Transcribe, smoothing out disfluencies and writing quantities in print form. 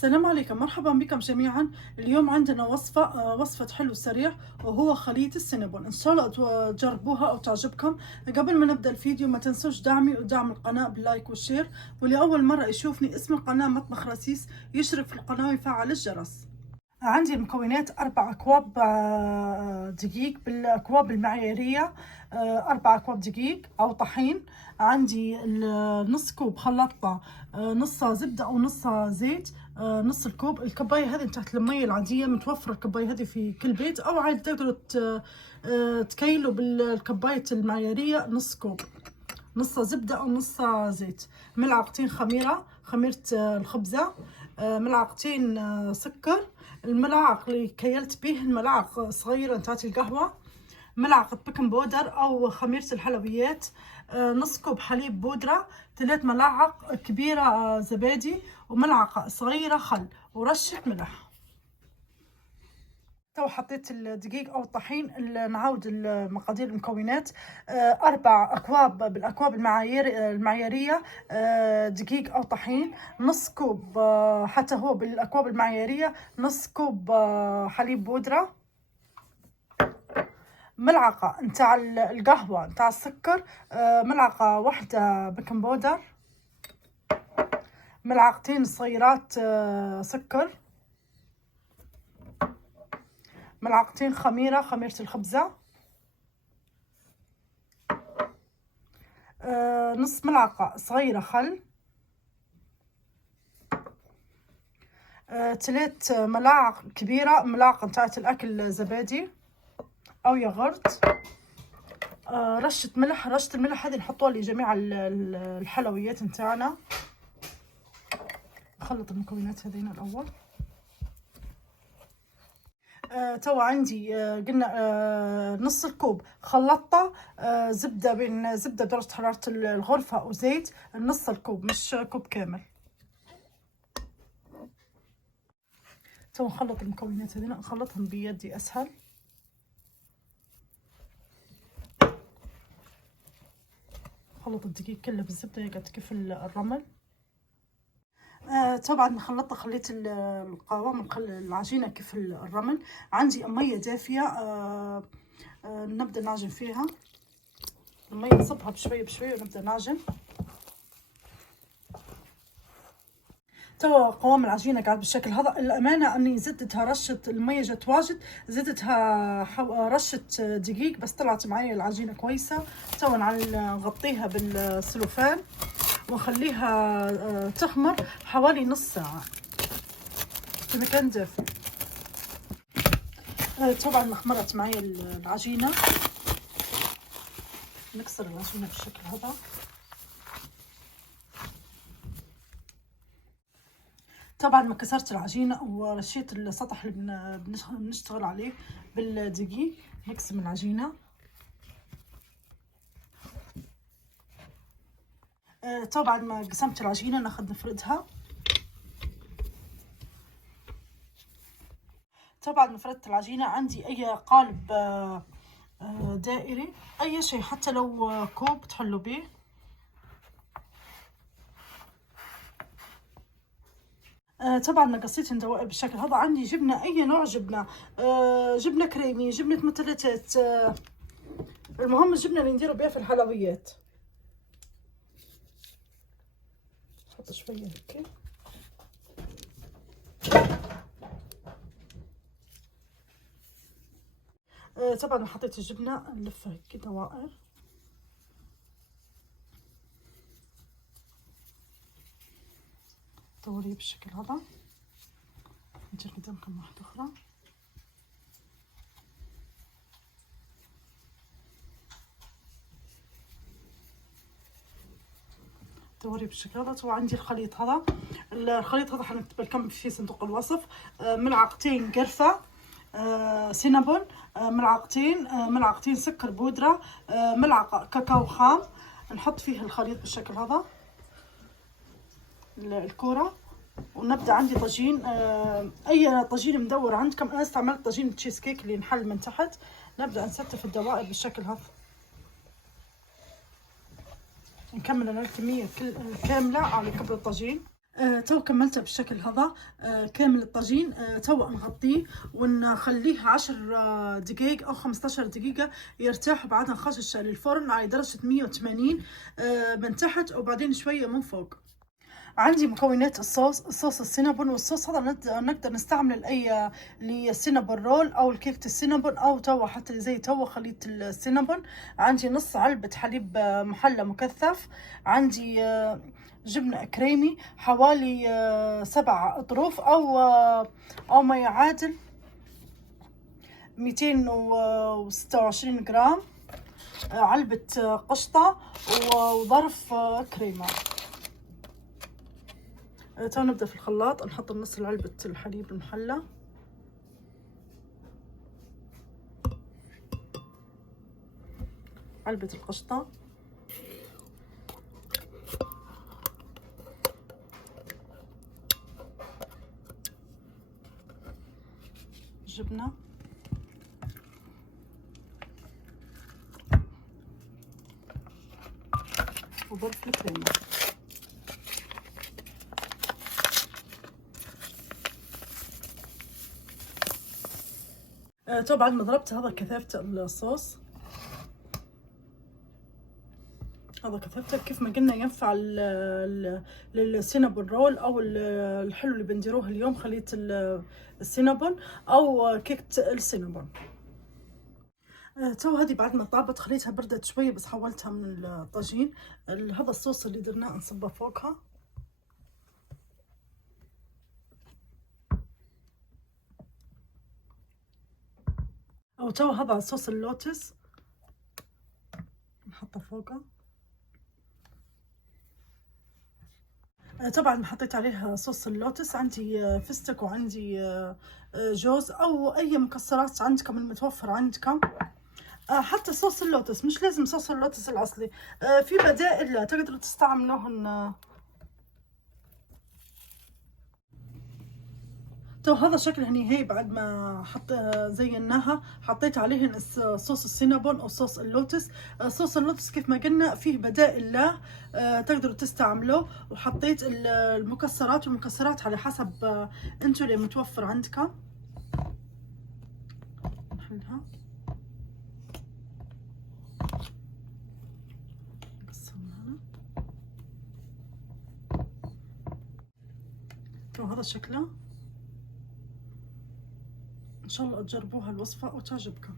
السلام عليكم، مرحبا بكم جميعا. اليوم عندنا وصفة حلو سريع وهو خليط السينابون. ان شاء الله تجربوها او تعجبكم. قبل ما نبدا الفيديو ما تنسوش دعمي ودعم القناة باللايك والشير، واللي اول مرة يشوفني اسم القناة مطبخ رسيس يشترك في القناة ويفعل الجرس. عندي المكونات 4 أكواب دقيق بالأكواب المعيارية، 4 أكواب دقيق أو طحين. عندي نص كوب خلطة، نصها زبدة أو نصها زيت، نص الكوب. الكباية هذه تحت المية العادية، متوفرة الكباية هذه في كل بيت، أو عادي تقدروا تكيلوا بالكباية المعيارية. نص كوب، نصها زبدة أو نصها زيت. ملعقتين خميرة الخبزة، ملعقتين سكر. الملعق اللي كيلت به الملعق صغيرة نتاعت القهوة. ملعقة بيكنج بودر أو خميرة الحلويات، نص كوب حليب بودرة، 3 ملاعق كبيرة زبادي، وملعقة صغيرة خل، ورشة ملح. تو حطيت الدقيق او الطحين. نعاود المقادير المكونات: 4 أكواب بالاكواب المعياريه دقيق او طحين، نص كوب حتى هو بالاكواب المعياريه، نص كوب حليب بودره، ملعقه نتاع القهوه نتاع السكر، ملعقه واحده بيكنج بودر، ملعقتين صغيرات سكر، ملعقتين خميرة الخبزة، نص ملعقة صغيرة خل، 3 ملاعق كبيرة ملاعق نتاعت الأكل زبادي أو ياغورت، رشة ملح. رشة الملح هذه نحطوها لجميع الحلويات نتاعنا. نخلط المكونات هذين الأول. تو عندي قلنا نص الكوب خلطة زبدة، بين زبدة درجة حرارة الغرفة وزيت، نص الكوب مش كوب كامل. تو نخلط المكونات هذين، نخلطهم بيدي أسهل. خلط الدقيق كله بالزبدة يقعد كيف الرمل. طبعا خليت القوام العجينة كيف الرمل. عندي مية دافية، نبدأ نعجن فيها. المية نصبها بشوية بشوية ونبدأ نعجن. توا قوام العجينة قاعد بالشكل هذا. الأمانة أني زدتها رشة، المية جت واجد، زدتها رشة دقيق بس طلعت معي العجينة كويسة. توا نغطيها بالسلوفان ونخليها تخمر حوالي نص ساعة في مكان دافئ. طبعا خمرت معي العجينة. نكسر العجينة بالشكل هذا. طبعا ما كسرت العجينة ورشيت السطح اللي بنشتغل عليه بالدقيق. نقسم العجينة. طبعا ما قسمت العجينة ناخذ نفردها. طبعا فردت العجينة. عندي أي قالب دائري، أي شيء حتى لو كوب تحلوا به. طبعا ما قصيت ندوائر بالشكل هذا. عندي جبنة، أي نوع جبنة، جبنة كريمي، جبنة مثلثات، المهم الجبنة اللي نديروا بها في الحلويات. نحط شوية هيك. طبعا حطيت الجبنة نلفها هيك دوائر. دوري بالشكل هذا. ندير قدامكم واحدة أخرى. دوري بالشكل هذا. تو عندي الخليط هذا. الخليط هذا حنكتب لكم في صندوق الوصف. ملعقتين قرفة سينابون، ملعقتين سكر بودرة، ملعقة كاكاو خام. نحط فيه الخليط بالشكل هذا الكورة، ونبدأ. عندي طاجين، أي طاجين مدور عندكم. أنا استعملت طاجين تشيز كيك اللي ينحل من تحت. نبدأ نستف الدوائر بالشكل هذا. نكمل الكمية كاملة على كبر الطاجين. تو كملته بالشكل هذا. كامل الطاجين تو نغطيه ونخليه 10 دقايق او 15 دقيقة يرتاح، وبعدها نخششه للفرن على درجة 180 من تحت وبعدين شوية من فوق. عندي مكونات الصوص السينابون، والصوص هذا نقدر نستعمله لأي للسينابون رول أو الكيكة السينابون أو توا حتى زي توا خليط السينابون. عندي نص علبة حليب محلى مكثف. عندي جبنة كريمي حوالي 7 أطراف أو ما يعادل 226 جرام. علبة قشطة وظرف كريمة. تو نبدأ في الخلاط. نحط نص علبة الحليب المحلى، علبة القشطة، جبنة، وظرف الكريمة. تو بعد ما ضربت هذا كثافة الصوص، هذا كثافته كيف ما قلنا ينفع للسينابون رول او الحلو اللي بنديروه اليوم خليط السينابون او كيكة السينابون. تو هذه بعد ما طابت خليتها بردت شوية بس حولتها من الطاجين. هذا الصوص اللي درناه نصبه فوقها. او تو هذا صوص اللوتس نحطه فوقه. طبعا حطيت عليها صوص اللوتس. عندي فستق وعندي جوز او اي مكسرات عندكم المتوفر عندكم. حتى صوص اللوتس مش لازم صوص اللوتس الاصلي، في بدائل تقدروا تستعملوهن. تو هذا شكلها نهائي بعد ما زيناها. حطيت عليهن صوص السينابون او صوص اللوتس. صوص اللوتس كيف ما قلنا فيه بدائل له تقدروا تستعملوه. وحطيت المكسرات، والمكسرات على حسب انتو اللي متوفر عندكم. نحلها قسمها. وهذا شكله. ان شاء الله تجربوها الوصفة وتعجبكم.